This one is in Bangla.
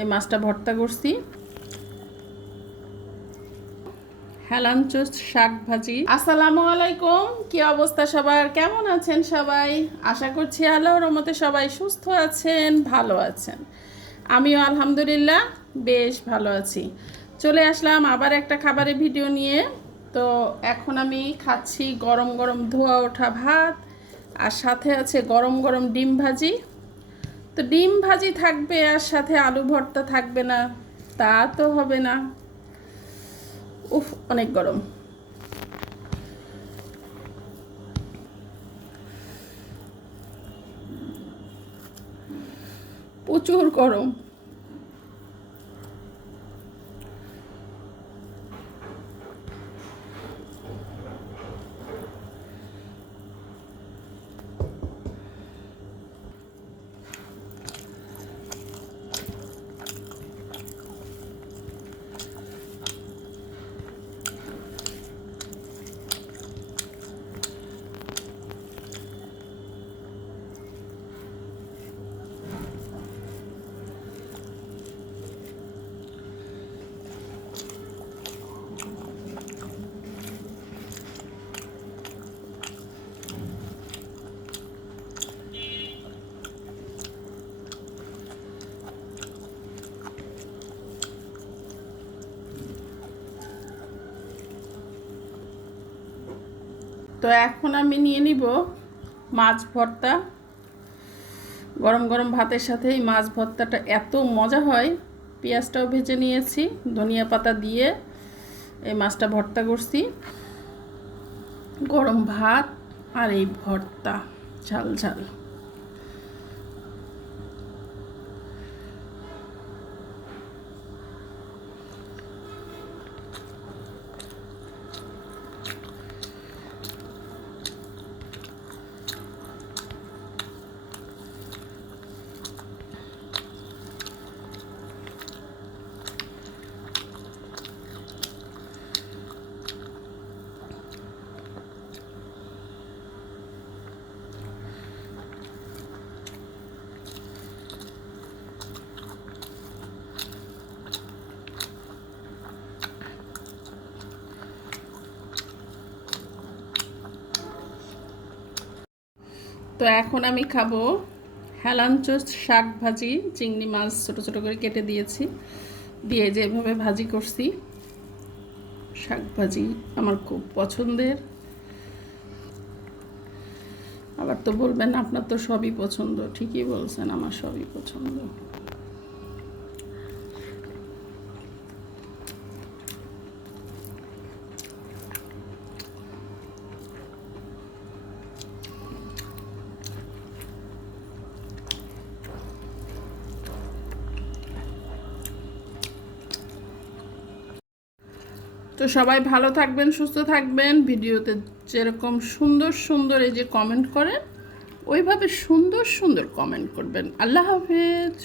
এই মাছটা ভর্তা করছি। হেলাঞ্চোস শাক ভাজি। আসসালামু আলাইকুম, কি অবস্থা সবার, কেমন আছেন সবাই? আশা করছি আল্লাহর রহমতে সবাই সুস্থ আছেন, ভালো আছেন। আমিও আলহামদুলিল্লাহ বেশ ভালো আছি। চলে আসলাম আবার একটা খাবারের ভিডিও নিয়ে। তো এখন আমি খাচ্ছি গরম গরম ধোয়া ওঠা ভাত, আর সাথে আছে গরম গরম ডিম ভাজি। তো ডিম ভাজি থাকবে আর সাথে আলু ভর্তা থাকবে না, তা তো হবে না। উফ, অনেক গরম। প্রচুর গরম। তো এখন আমি নিয়ে নিব মাছ ভর্তা। গরম গরম ভাতের সাথে এই মাছ ভর্তাটা এত মজা হয়। পেঁয়াজটাও ভেজে নিয়েছি, ধনিয়া পাতা দিয়ে এই মাছটা ভর্তা করছি। গরম ভাত আর এই ভর্তা, ঝাল ঝাল। তো এখন আমি খাবো হেলাঞ্চোস শাক ভাজি। চিংড়ি মাছ ছোটো ছোটো করে কেটে দিয়েছি, দিয়ে যেভাবে ভাজি করছি। শাক ভাজি আমার খুব পছন্দের। আবার তো বলবেন আপনার তো সবই পছন্দ। ঠিকই বলছেন, আমার সবই পছন্দ। তো সবাই ভালো থাকবেন, সুস্থ থাকবেন। ভিডিওতে যেরকম সুন্দর সুন্দর এই যে কমেন্ট করেন, ওইভাবে সুন্দর সুন্দর কমেন্ট করবেন। আল্লাহ হাফেজ।